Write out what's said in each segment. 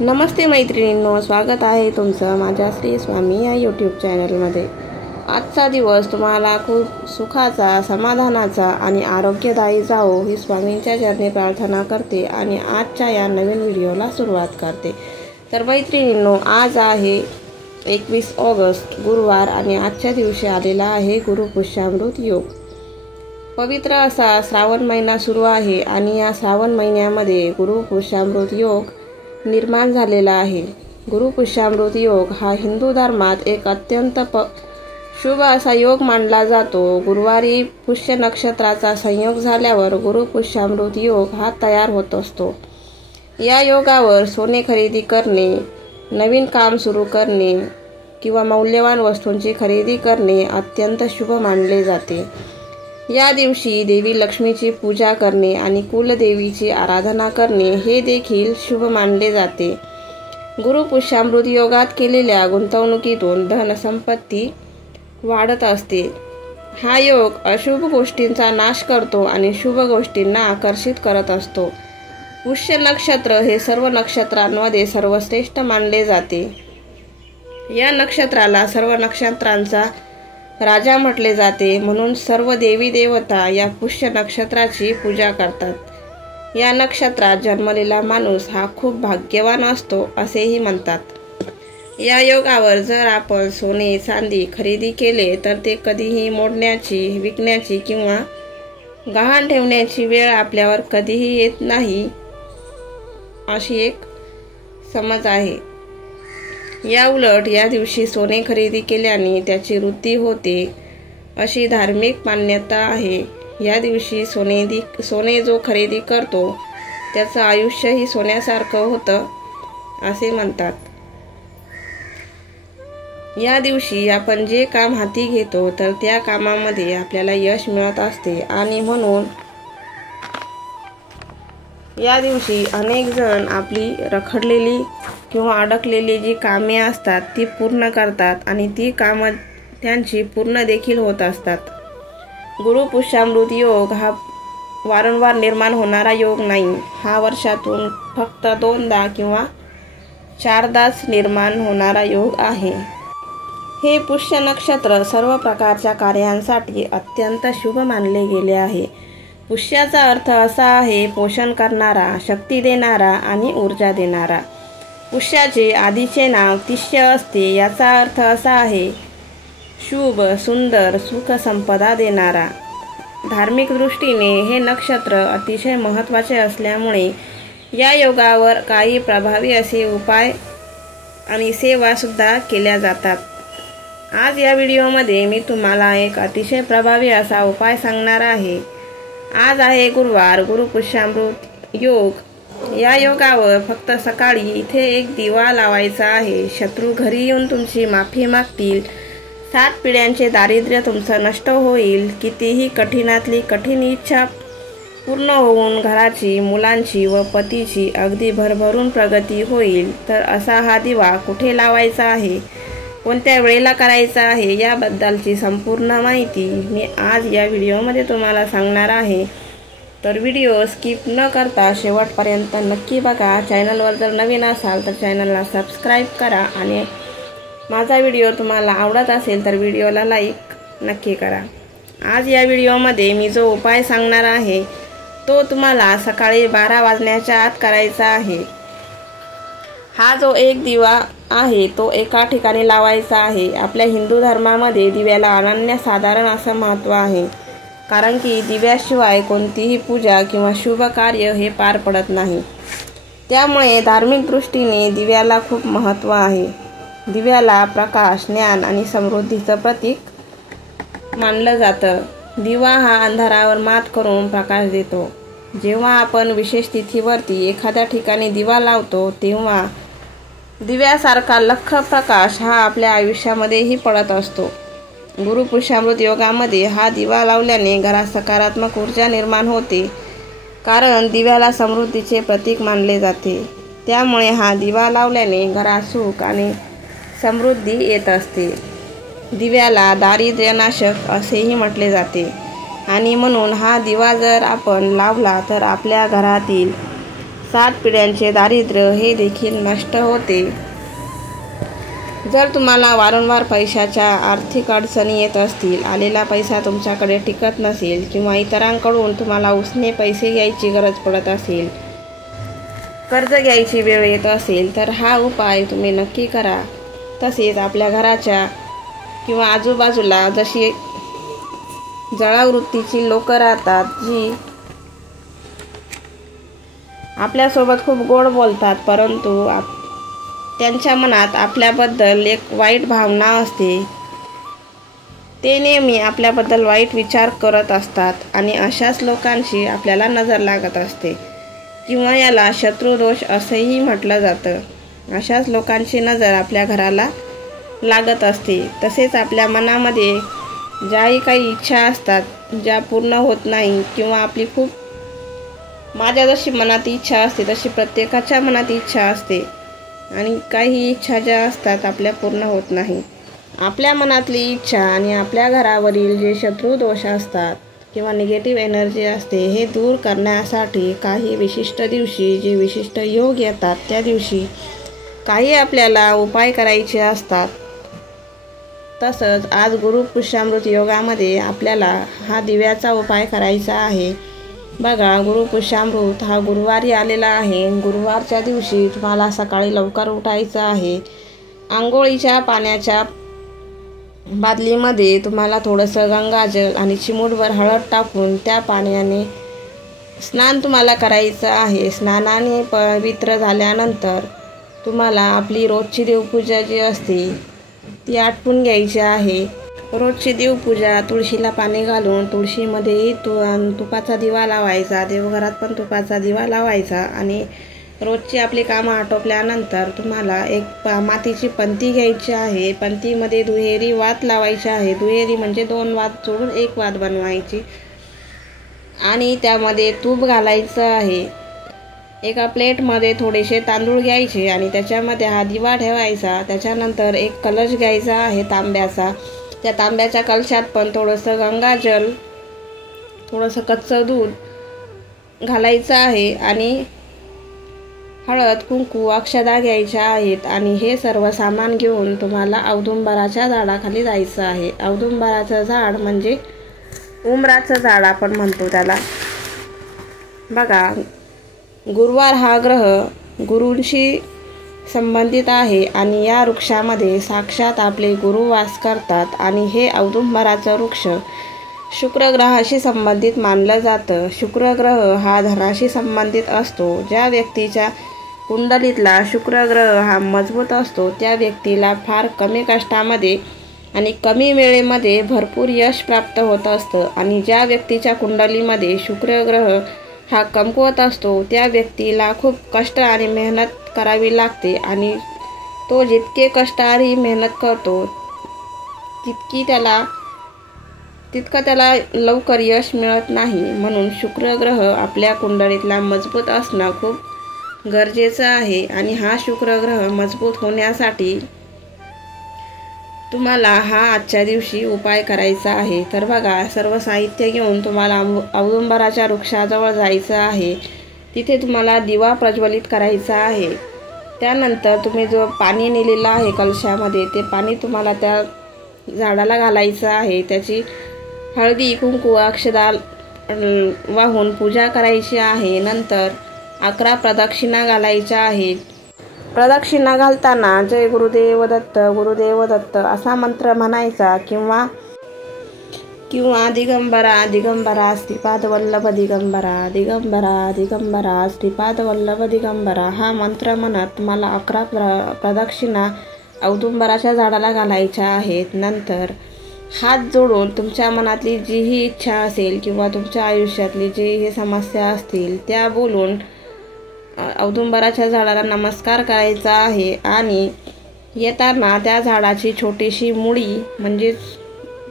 नमस्ते मैत्रिणींनो, स्वागत आहे तुमचं माझ्या श्री स्वामी या यूट्यूब चॅनलमध्ये। आजचा दिवस तुम्हाला खूप सुखाचा, समाधानाचा आणि आरोग्यदायी जावो ही स्वामींच्या चरणी प्रार्थना करते आणि आजच्या या नवीन व्हिडिओला सुरुवात करते। तर मैत्रिणींनो, आज आहे 21 ऑगस्ट गुरुवार आणि आजच्या दिवशी आलेला आहे गुरुपुष्यामृत योग। पवित्र असा श्रावण महिना सुरू आहे आणि या श्रावण महिन्यामध्ये गुरुपुष्यामृत योग निर्माण झालेला आहे। गुरुपुष्यामृत योग हा हिंदू धर्मात एक अत्यंत शुभ असा योग मानला जातो। गुरुवारी पुष्य नक्षत्राचा संयोग झाल्यावर गुरुपुष्यामृत योग हा तयार होत असतो। या योगावर सोने खरेदी करणे, नवीन काम सुरू करणे किंवा मौल्यवान वस्तूंची खरेदी करणे अत्यंत शुभ मानले जाते। या दिवशी देवी लक्ष्मीची पूजा करणे आणि कुलदेवीची आराधना करणे हे देखील शुभ मानले जाते। गुरुपुष्यामृत योगात केलेल्या गुंतवणुकीतून धनसंपत्ती वाढत असते। हा योग अशुभ गोष्टींचा नाश करतो आणि शुभ गोष्टींना आकर्षित करत असतो। पुष्य नक्षत्र हे सर्व नक्षत्रांमध्ये सर्वश्रेष्ठ मानले जाते। या नक्षत्राला सर्व नक्षत्रांचा राजा म्हटले जाते, म्हणून सर्व देवी देवता या पुष्य नक्षत्राची पूजा करतात। या नक्षत्रात जन्मलेला माणूस हा खूप भाग्यवान असतो असेही म्हणतात। या योगावर जर आपण सोने चांदी खरेदी केले तर ते कधीही मोडण्याची, विकण्याची किंवा गहाण ठेवण्याची वेळ आपल्यावर कधीही येत नाही अशी एक समज आहे। या उलट या दिवशी सोने खरेदी केल्याने त्याची वृद्धी होते अशी धार्मिक मान्यता आहे। या दिवशी सोने जो खरेदी करतो त्याचं आयुष्यही सोन्यासारखं होतं असे म्हणतात। या दिवशी आपण जे काम हाती घेतो तर त्या कामामध्ये आपल्याला यश मिळत असते आणि म्हणून या दिवशी अनेक जण आपली रखडलेली किंवा अडकलेली जी कामे असतात ती पूर्ण करतात आणि ती कामं त्यांची पूर्ण देखील होत असतात। गुरुपुष्यामृत योग हा वारंवार निर्माण होणारा योग नाही। हा वर्षातून फक्त 2दा किंवा 4दाच निर्माण होणारा योग आहे। हे पुष्य नक्षत्र सर्व प्रकारच्या कार्यांसाठी अत्यंत शुभ मानले गेले आहे। पुष्याचा अर्थ असा आहे पोषण करणारा, शक्ती देणारा आणि ऊर्जा देणारा। पुष्याचे आधीचे नाव तिष्य असते। याचा अर्थ असा आहे शुभ, सुंदर, सुख संपदा देणारा। धार्मिक दृष्टीने हे नक्षत्र अतिशय महत्त्वाचे असल्यामुळे या योगावर काही प्रभावी असे उपाय आणि सेवा सुद्धा केल्या जातात। आज या व्हिडिओमध्ये मी तुम्हाला एक अतिशय प्रभावी असा उपाय सांगणार आहे। आज आहे गुरुवार, गुरुपुष्यामृत योग। या योगावर फक्त सकाळी इथे एक दिवा लावायचा आहे। शत्रू घरी येऊन तुमची माफी मागतील। 7 पिढ्यांचे दारिद्र्य तुमचं नष्ट होईल। कितीही कठीणातली कठीण इच्छा पूर्ण होऊन घराची, मुलांची व पतीची अगदी भरभरून प्रगती होईल। तर असा हा दिवा कुठे लावायचा आहे, कोणत्या वेळेला करायचा आहे याबद्दलची संपूर्ण माहिती मी आज या व्हिडिओमध्ये तुम्हाला सांगणार आहे। तर व्हिडिओ स्किप न करता शेवटपर्यंत नक्की बघा। चॅनलवर जर नवीन असाल तर चॅनलला सबस्क्राईब करा आणि माझा व्हिडिओ तुम्हाला आवडत असेल तर व्हिडिओला लाईक नक्की करा। आज या व्हिडिओमध्ये मी जो उपाय सांगणार आहे तो तुम्हाला सकाळी 12 वाजण्याच्या आत करायचा आहे। हा जो एक दिवा आहे तो एका ठिकाणी लावायचा आहे। आपल्या हिंदू धर्मामध्ये दिव्याला अनन्यसाधारण असं महत्त्व आहे, कारण की दिव्याशिवाय कोणतीही पूजा किंवा शुभ कार्य हे पार पडत नाही। त्यामुळे धार्मिक दृष्टीने दिव्याला खूप महत्त्व आहे। दिव्याला प्रकाश, ज्ञान आणि समृद्धीचं प्रतीक मानलं जातं। दिवा हा अंधारावर मात करून प्रकाश देतो। जेव्हा आपण विशेष तिथीवरती एखाद्या ठिकाणी दिवा लावतो तेव्हा दिव्यासारखा लख्ख प्रकाश हा आपल्या आयुष्यामध्येही पडत असतो। गुरुपुष्यामृत योगामध्ये हा दिवा लावल्याने घरात सकारात्मक ऊर्जा निर्माण होते, कारण दिव्याला समृद्धीचे प्रतीक मानले जाते। त्यामुळे हा दिवा लावल्याने घरात सुख आणि समृद्धी येत असते। दिव्याला दारिद्र्यनाशक असेही म्हटले जाते आणि म्हणून हा दिवा जर आपण लावला तर आपल्या घरातील 7 पिढ्यांचे दारिद्र्य हे देखील नष्ट होते. जर तुम्हाला वारंवार पैशाच्या आर्थिक अडचणी येत असतील, आलेला पैसा तुमच्याकडे टिकत नसेल किंवा इतरांकडून तुम्हाला उसने पैसे घ्यायची गरज पडत असेल, कर्ज घ्यायची वेळ येत असेल, तर हा उपाय तुम्ही नक्की करा. तसेच आपल्या घराच्या किंवा आजूबाजूला जशी जळावृत्तीची लोकं राहतात, जी आपल्यासोबत खूप गोड बोलतात, परंतु त्यांच्या मनात आपल्याबद्दल एक वाईट भावना असते. ते नेहमी आपल्याबद्दल वाईट विचार करत असतात आणि अशाच लोकांची आपल्याला नजर लागत असते किंवा याला शत्रुदोष असंही म्हटलं जातं. अशाच लोकांची नजर आपल्या घराला लागत असते. तसेच आपल्या मनामध्ये ज्याही काही इच्छा असतात, ज्या पूर्ण होत नाही किंवा आपली माझ्या जशी मनात इच्छा असते तशी प्रत्येकाच्या मनात इच्छा असते आणि काही इच्छा ज्या असतात आपल्या पूर्ण होत नाही. आपल्या मनातली इच्छा आणि आपल्या घरावरील जे शत्रुदोष असतात किंवा निगेटिव्ह एनर्जी असते, हे दूर करण्यासाठी काही विशिष्ट दिवशी जे विशिष्ट योग येतात, त्या दिवशी काही आपल्याला उपाय करायचे असतात. तसंच आज गुरुपुष्यामृत योगामध्ये आपल्याला हा दिव्याचा उपाय करायचा आहे. बघा, गुरुपुष्यामृत हा गुरुवारी आलेला आहे. गुरुवारच्या दिवशी तुम्हाला सकाळी लवकर उठायचं आहे. आंघोळीच्या पाण्याच्या बादलीमध्ये तुम्हाला थोडंसं गंगाजल आणि चिमूटभर हळद टाकून त्या पाण्याने स्नान तुम्हाला करायचं आहे. स्नानाने पवित्र झाल्यानंतर तुम्हाला आपली रोजची देवपूजा जी असते ती आटपून घ्यायची आहे. रोजची देवपूजा तुळशीला पाणी घालून तुळशीमध्ये तुपाचा दिवा लावायचा, देवघरात पण तुपाचा दिवा लावायचा आणि रोजची आपली कामं आटोपल्यानंतर तुम्हाला एक मातीची पंती घ्यायची आहे. पंतीमध्ये दुहेरी वात लावायची आहे. दुहेरी म्हणजे 2 वात जोडून 1 वात बनवायची आणि त्यामध्ये तूप घालायचं आहे. एका प्लेटमध्ये थोडेसे तांदूळ घ्यायचे आणि त्याच्यामध्ये हा दिवा ठेवायचा. त्याच्यानंतर एक कलश घ्यायचा आहे तांब्याचा. त्या तांब्याच्या कलशात पण थोडंसं गंगाजल, थोडंसं कच्चं दूध घालायचं आहे आणि हळद, कुंकू, अक्षदा घ्यायच्या आहेत आणि हे सर्व सामान घेऊन तुम्हाला औदुंबराच्या झाडाखाली जायचं आहे. औदुंबराचं झाड म्हणजे उमराचं झाड आपण म्हणतो त्याला. बघा, गुरुवार हा ग्रह गुरूंशी संबंधित आहे आणि या वृक्षामध्ये साक्षात आपले गुरु वास करतात आणि हे औदुंबराचं वृक्ष शुक्र ग्रहाशी संबंधित मानलं जातं. शुक्र ग्रह हा धनाशी संबंधित असतो. ज्या व्यक्तीच्या कुंडलीतला शुक्र ग्रह हा मजबूत असतो, त्या व्यक्तीला फार कमी कष्टामध्ये आणि कमी वेळेमध्ये भरपूर यश प्राप्त होत असतं आणि ज्या व्यक्तीच्या कुंडलीमध्ये शुक्र ग्रह हा कमकुवत असतो, त्या व्यक्तीला खूप कष्ट आणि मेहनत करावी लागते आणि तो जितके कष्ट आणि मेहनत करतो तितकं त्याला लवकर यश मिळत नाही. म्हणून शुक्र ग्रह आपल्या कुंडलीतला मजबूत असणं खूप गरजेचं आहे आणि हा शुक्र ग्रह मजबूत होण्यासाठी तुम्हाला हा आजच्या दिवशी उपाय करायचा आहे. तर बघा, सर्व साहित्य घेऊन तुम्हाला औदुंबराच्या वृक्षाजवळ जायचं आहे. तिथे तुम्हाला दिवा प्रज्वलित करायचा आहे. त्यानंतर तुम्ही जो पाणी नेलेलं आहे कलशामध्ये, ते पाणी तुम्हाला त्या झाडाला घालायचं आहे. त्याची हळदी, कुंकू, अक्षदा वाहून पूजा करायची आहे. नंतर 11 प्रदक्षिणा घालायच्या आहेत. प्रदक्षिणा घालताना जय गुरुदेव दत्त, गुरुदेव दत्त असा मंत्र म्हणायचा किंवा दिगंबरा दिगंबरा श्रीपाद वल्लभ दिगंबरा, दिगंबरा दिगंबरा श्रीपाद वल्लभ दिगंबरा हा मंत्र म्हणत तुम्हाला 11 प्रदक्षिणा औदुंबराच्या झाडाला घालायच्या आहेत. नंतर हात जोडून तुमच्या मनातली जीही इच्छा असेल किंवा तुमच्या आयुष्यातली जी समस्या असतील त्या बोलून औदुंबराच्या झाडाला नमस्कार करायचा आहे आणि येताना त्या झाडाची छोटीशी मुळी, म्हणजेच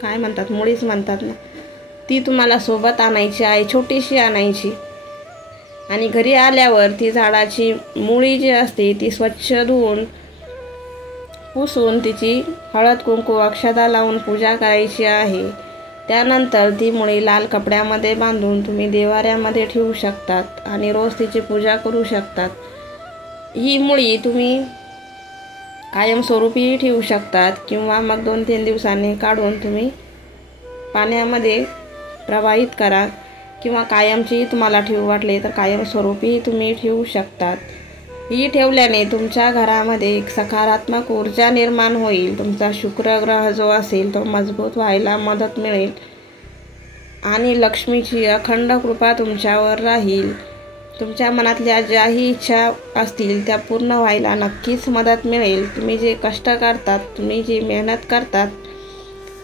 काय म्हणतात, मुळीच म्हणतात ना, ती तुम्हाला सोबत आणायची आहे, छोटीशी आणायची आणि घरी आल्यावर ती झाडाची मुळी जी असते ती स्वच्छ धुवून पुसून तिची हळद, कुंकू, अक्षदा लावून पूजा करायची आहे. त्यानंतर ती मुळी लाल कपड्यामध्ये बांधून तुम्ही देवाऱ्यामध्ये ठेवू शकतात आणि रोज तिची पूजा करू शकतात। ही मुळी तुम्ही कायमस्वरूपी ठेवू शकतात किंवा मग 2-3 दिवसांनी काढून तुम्ही पाण्यामध्ये प्रवाहित करा किंवा कायमची तुम्हाला ठेवू वाटले तर कायमस्वरूपी तुम्ही ठेवू शकतात। ही ठेवल्याने तुमच्या घरामध्ये एक सकारात्मक ऊर्जा निर्माण होईल। तुमचा शुक्र ग्रह जो असेल तो मजबूत व्हायला मदत मिळेल आणि लक्ष्मीची अखंड कृपा तुमच्यावर राहील। तुमच्या मनातल्या ज्याही इच्छा असतील त्या पूर्ण व्हायला नक्कीच मदत मिळेल। तुम्ही जे कष्ट करतात, तुम्ही जी मेहनत करतात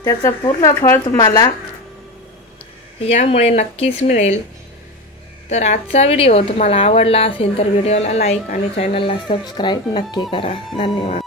त्याचं पूर्ण फळ तुम्हाला यामुळे नक्कीच मिळेल। तर आजचा व्हिडिओ तुम्हाला आवडला असेल तर व्हिडिओला लाईक आणि चॅनलला सबस्क्राईब नक्की करा। धन्यवाद।